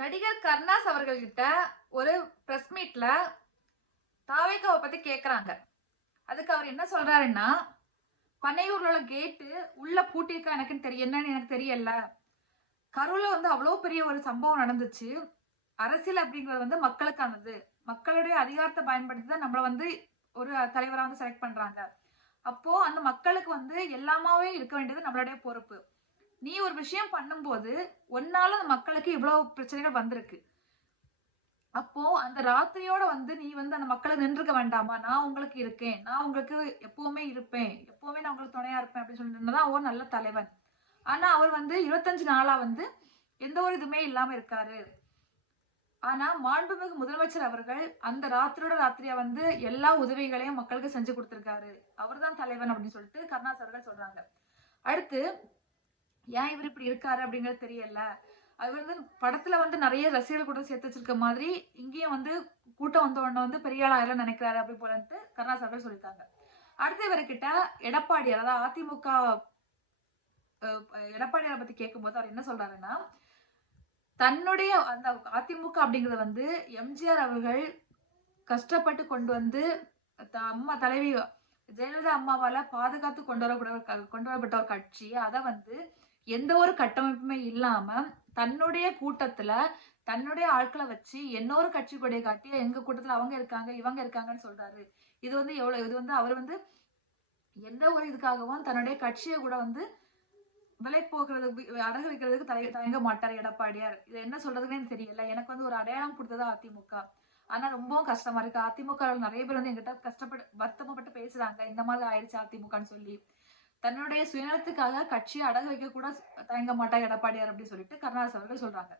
நடிகர் கருணாஸ் அவர்கள்கிட்ட ஒரு பிரஸ் மீட்ல தாவேகாவை பத்தி கேக்குறாங்க. அதுக்கு அவர் என்ன சொல்றாருன்னா, பனையூர்ல உள்ள கேட்டு உள்ள பூட்டியிருக்கா என்னன்னு எனக்கு தெரியல. கரூர்ல அவ்வளோ பெரிய ஒரு சம்பவம் நடந்துச்சு. அரசியல் அப்படிங்கிறது மக்களுக்கானது. மக்களுடைய அதிகாரத்தை பயன்படுத்தி தான் நம்மள ஒரு தலைவரா செலக்ட் பண்றாங்க. அப்போ அந்த மக்களுக்கு எல்லாமாவே இருக்க வேண்டியது நம்மளுடைய பொறுப்பு. நீ ஒரு விஷயம் பண்ணும்போது உன்னால அந்த மக்களுக்கு இவ்வளவு பிரச்சனைகள் வந்திருக்கு. அப்போ அந்த ராத்திரியோட நீ அந்த மக்களுக்கு நின்றுக்க வேண்டாமா? நான் உங்களுக்கு இருக்கேன். நான் உங்களுக்கு எப்பவுமே இருப்பேன். எப்பவுமே நான் உங்களுக்கு துணையா இருப்பேன் அப்படின்னு சொல்லிட்டு தான் ஒரு நல்ல தலைவன். ஆனா அவர் 25 நாளா எந்த ஒரு இதுவுமே இல்லாம இருக்காரு. ஆனா மாண்புமிகு முதலமைச்சர் அவர்கள் அந்த ராத்திரியோட ராத்திரியா எல்லா உதவிகளையும் மக்களுக்கு செஞ்சு கொடுத்திருக்காரு. அவர்தான் தலைவன் அப்படின்னு சொல்லிட்டு கருணாஸ் அவர்கள் சொல்றாங்க. அடுத்து ஏன் இவர் இப்படி இருக்காரு அப்படிங்கிறது தெரியல. அவர் படத்துல நிறைய ரசிகர்கள் கூட சேர்த்து வச்சிருக்க மாதிரி இங்கேயும் கூட்டம் வந்த உடனே பெரிய ஆளா எல்லாம் நினைக்கிறாரு அப்படி போலன்ட்டு கருணாஸ் அவர்கள் சொல்லியிருக்காங்க. அடுத்து இவர்கிட்ட எடப்பாடியார் அதாவது அதிமுக எடப்பாடியாரை பத்தி கேட்கும்போது அவர் என்ன சொல்றாருன்னா, தன்னுடைய அந்த அதிமுக அப்படிங்கறது எம்ஜிஆர் அவர்கள் கஷ்டப்பட்டு கொண்டு அம்மா தலைவி ஜெயலலிதா அம்மாவால பாதுகாத்து கொண்டு வரப்பட்ட ஒரு கட்சி. அத எந்த ஒரு கட்டமைப்புமே இல்லாம தன்னுடைய கூட்டத்துல தன்னுடைய ஆட்களை வச்சு இன்னொரு கட்சி கொடியை காட்டி எங்க கூட்டத்துல அவங்க இருக்காங்க இவங்க இருக்காங்கன்னு சொல்றாரு. இது எவ்வளவு இது அவர் எந்த ஒரு இதுக்காகவும் தன்னுடைய கட்சியை கூட விலை போக்குறதுக்கு அடகு வைக்கிறதுக்கு தயங்க மாட்டார் எடப்பாடியார். இது என்ன சொல்றதுன்னு தெரியல. எனக்கு ஒரு அடையாளம் கொடுத்தது அதிமுக. ஆனா ரொம்பவும் கஷ்டமா இருக்கு. அதிமுக நிறைய பேர் என்கிட்ட கஷ்டப்பட்டு வருத்தப்பட்டு பேசுறாங்க. இந்த மாதிரி ஆயிடுச்சு அதிமுகன்னு சொல்லி. தன்னுடைய சுயநலத்துக்காக கட்சியை அடகு வைக்க கூட தயங்க மாட்டார் எடப்பாடியார் அப்படின்னு சொல்லிட்டு கருணாஸ் அவர்கள் சொல்றாங்க.